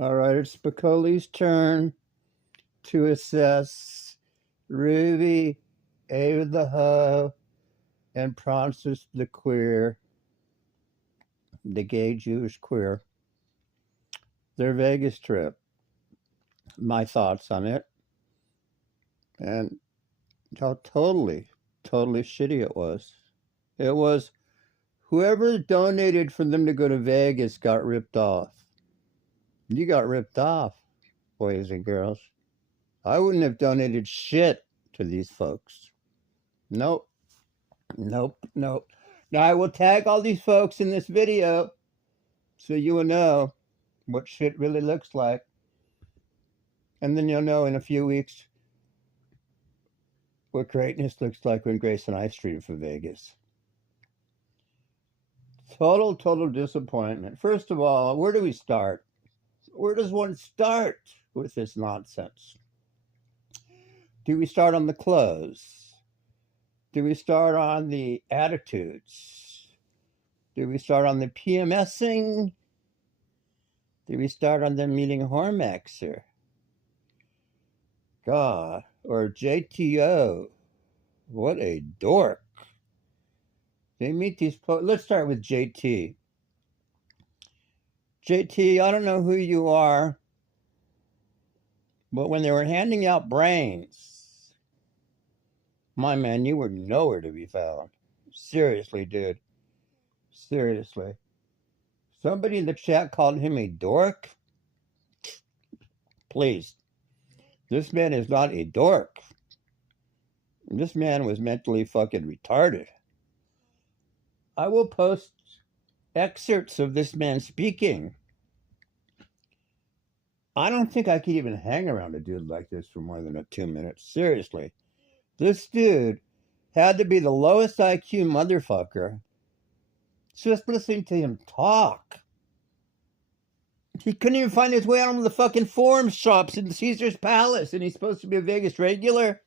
All right, it's Spicoli's turn to assess Ruby, Ava the Hoe, and Francis the Queer, the gay Jewish queer, their Vegas trip. My thoughts on it, and how totally shitty it was. It was whoever donated for them to go to Vegas got ripped off. You got ripped off, boys and girls. I wouldn't have donated shit to these folks. Nope. Nope. Now I will tag all these folks in this video so you will know what shit really looks like. And then you'll know in a few weeks what greatness looks like when Grace and I stream for Vegas. Total disappointment. First of all, where do we start? Where does one start with this nonsense? Do we start on the clothes? Do we start on the attitudes? Do we start on the PMSing? Do we start on them meeting Hormaxer? God, or JTO. What a dork. They meet these let's start with JT. JT, I don't know who you are, but when they were handing out brains, my man, you were nowhere to be found. Seriously, dude. Seriously. Somebody in the chat called him a dork? Please. This man is not a dork. This man was mentally fucking retarded. I will post excerpts of this man speaking. I don't think I could even hang around a dude like this for more than 2 minutes. Seriously. This dude had to be the lowest IQ motherfucker. Just listening to him talk. He couldn't even find his way out of the fucking forum shops in Caesar's Palace, and he's supposed to be a Vegas regular?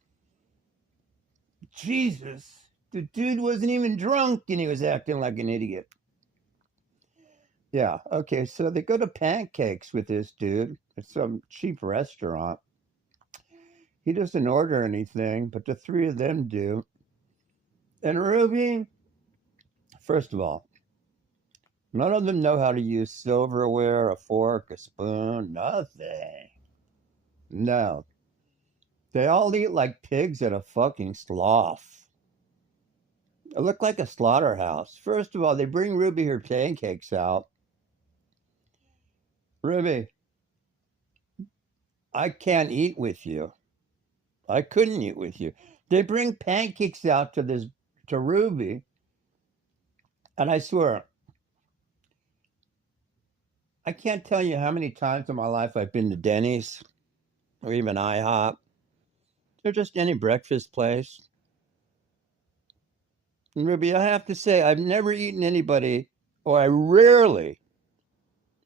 Jesus. The dude wasn't even drunk, and he was acting like an idiot. Yeah, okay, so they go to Pancakes with this dude at some cheap restaurant. He doesn't order anything, but the three of them do. And Ruby, first of all, none of them know how to use silverware, a fork, a spoon, nothing. No. They all eat like pigs at a fucking slough. It looked like a slaughterhouse. First of all, they bring Ruby her pancakes out. Ruby, I can't eat with you. I couldn't eat with you. They bring pancakes out to Ruby, and I swear, I can't tell you how many times in my life I've been to Denny's or even IHOP or just any breakfast place. And Ruby, I have to say, I've never eaten anybody, or I rarely,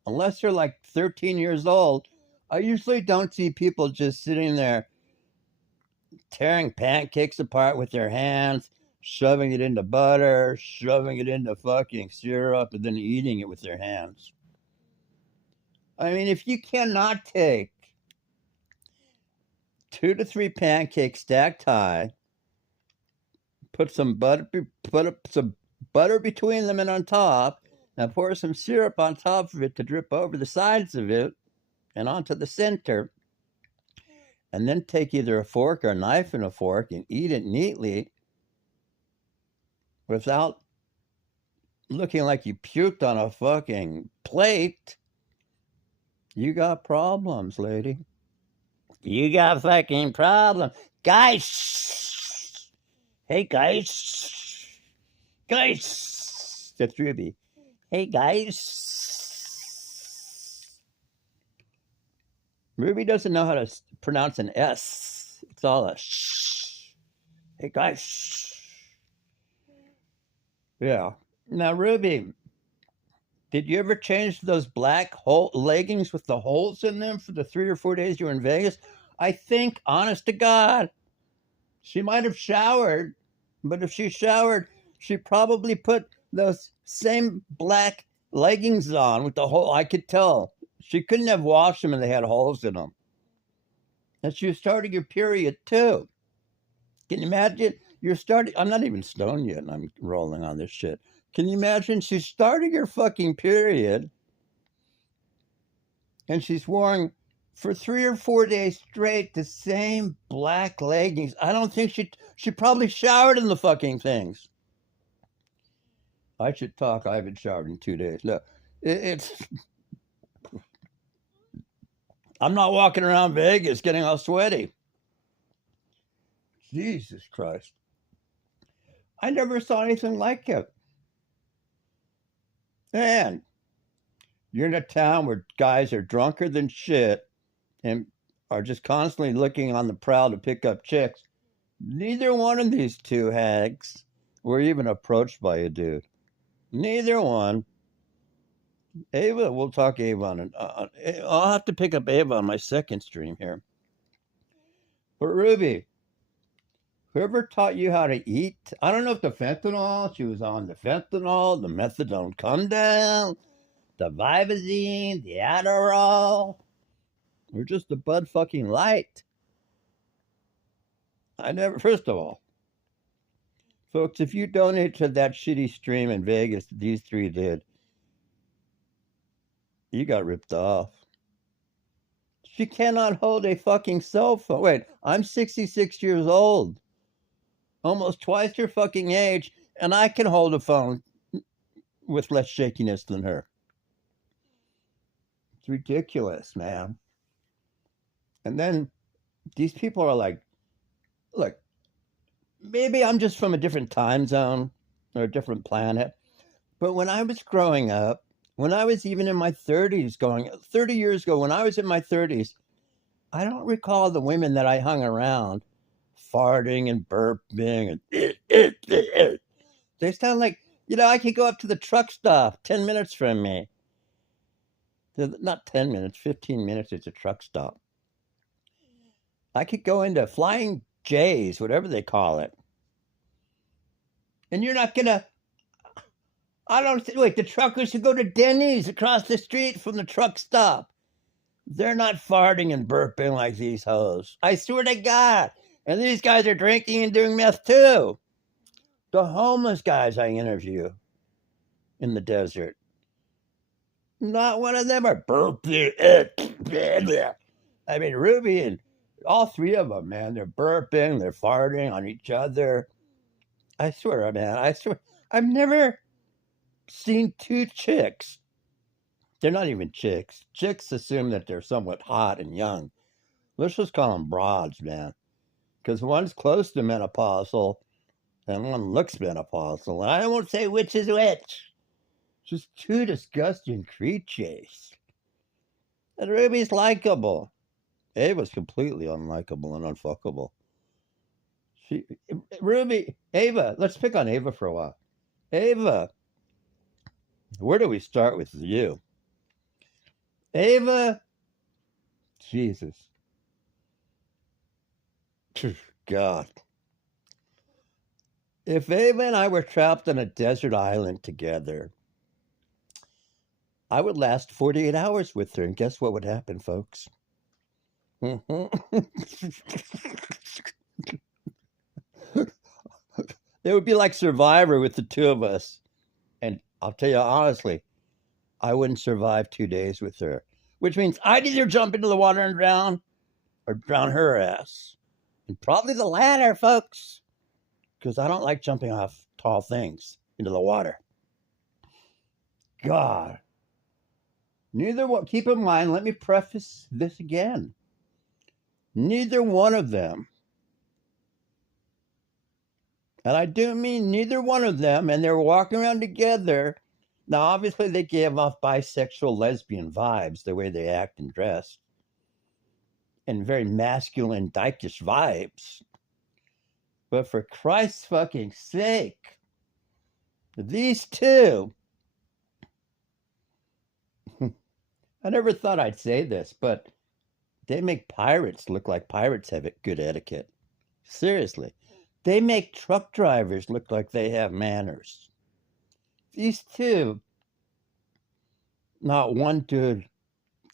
unless they're like 13 years old, I usually don't see people just sitting there tearing pancakes apart with their hands, shoving it into butter, shoving it into fucking syrup, and then eating it with their hands. I mean, if you cannot take 2 to 3 pancakes stacked high, put some butter between them and on top, now pour some syrup on top of it to drip over the sides of it and onto the center, and then take either a fork or a knife and a fork and eat it neatly without looking like you puked on a fucking plate, you got problems, lady. You got fucking problems. Guys! Hey, guys! Guys! That's Ruby. Hey, guys! Ruby doesn't know how to pronounce an S. It's all a shh. Hey, guys! Yeah. Now, Ruby, did you ever change those black leggings with the holes in them for the 3 or 4 days you were in Vegas? I think, honest to God, she might have showered, but if she showered, she probably put those same black leggings on with the hole. I could tell She couldn't have washed them and they had holes in them. And she was starting her period too. Can you imagine? You're starting. I'm not even stoned yet, and I'm rolling on this shit. Can you imagine? She's starting her fucking period, and she's wearing for 3 or 4 days straight the same black leggings. I don't think she probably showered in the fucking things. I should talk. I haven't showered in 2 days. No, it's. I'm not walking around Vegas getting all sweaty. Jesus Christ. I never saw anything like it. And you're in a town where guys are drunker than shit and are just constantly looking on the prowl to pick up chicks. Neither one of these two hags were even approached by a dude. Neither one. Ava, we'll talk Ava on. I'll have to pick up Ava on my second stream here. But Ruby, whoever taught you how to eat, I don't know if the fentanyl, she was on the fentanyl, the methadone come down, the Vivazine, the Adderall, or just the Bud fucking Light. First of all, folks, if you donate to that shitty stream in Vegas that these three did, you got ripped off. She cannot hold a fucking cell phone. Wait, I'm 66 years old. Almost twice your fucking age, and I can hold a phone with less shakiness than her. It's ridiculous, man. And then these people are like, look, maybe I'm just from a different time zone or a different planet, but when I was growing up, when I was even in my 30s, 30 years ago, when I was in my 30s, I don't recall the women that I hung around farting and burping and they sound like, I could go up to the truck stop 10 minutes from me. Not 10 minutes, 15 minutes, it's a truck stop. I could go into Flying J's, whatever they call it. And you're not gonna, wait, the truckers who go to Denny's across the street from the truck stop, they're not farting and burping like these hoes. I swear to God. And these guys are drinking and doing meth too. The homeless guys I interview in the desert, not one of them are burping. I mean, Ruby and all three of them, man, they're burping, they're farting on each other. I swear, man, I've never seen two chicks. They're not even chicks. Chicks assume that they're somewhat hot and young. Let's just call them broads, man. Because one's close to menopausal and one looks menopausal. And I won't say which is which. Just two disgusting creatures. And Ruby's likable. Ava's completely unlikable and unfuckable. Ava, let's pick on Ava for a while. Ava, where do we start with you? Ava, Jesus. God. If Ava and I were trapped on a desert island together, I would last 48 hours with her, and guess what would happen, folks? It would be like Survivor with the two of us. And I'll tell you honestly, I wouldn't survive 2 days with her, which means I'd either jump into the water and drown or drown her ass. And probably the latter, folks, because I don't like jumping off tall things into the water. God. Neither one, keep in mind, let me preface this again. Neither one of them, and I do mean neither one of them, and they're walking around together. Now, obviously, they gave off bisexual lesbian vibes, the way they act and dress, and very masculine, dykish vibes. But for Christ's fucking sake, these two, I never thought I'd say this, but they make pirates look like pirates have good etiquette. Seriously. They make truck drivers look like they have manners. These two, not one dude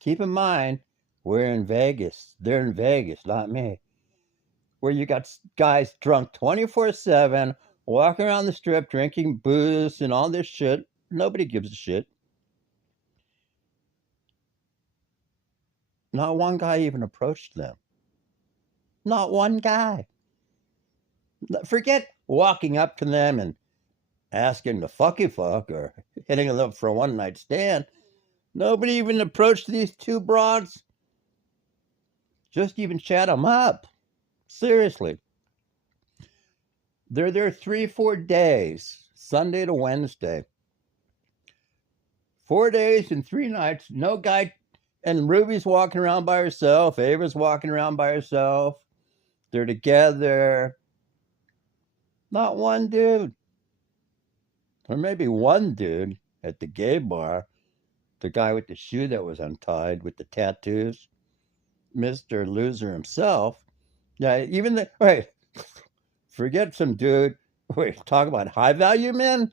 Keep in mind, we're in Vegas. They're in Vegas, not me. Where you got guys drunk 24/7, walking around the strip, drinking booze and all this shit. Nobody gives a shit. Not one guy even approached them. Not one guy. Forget walking up to them and asking to fucky fuck or hitting them up for a one night stand. Nobody even approached these two broads. Just even chat them up. Seriously. They're there 3-4 days, Sunday to Wednesday. 4 days and 3 nights. No guy. And Ruby's walking around by herself. Ava's walking around by herself. They're together. Not one dude. Or maybe one dude at the gay bar. The guy with the shoe that was untied with the tattoos. Mr. Loser himself. Yeah, even the... Wait. Forget some dude. Wait, talk about high value men?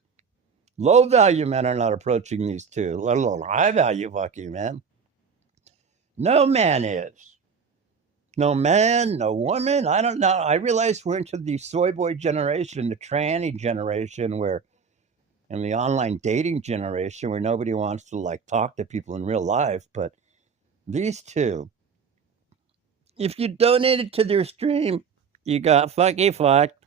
Low value men are not approaching these two, let alone high value fucking men. No man is. No man, no woman. I don't know. I realize we're into the soy boy generation, the tranny generation, where, and the online dating generation, where nobody wants to like talk to people in real life. But these two, if you donated to their stream, you got fucky fucked.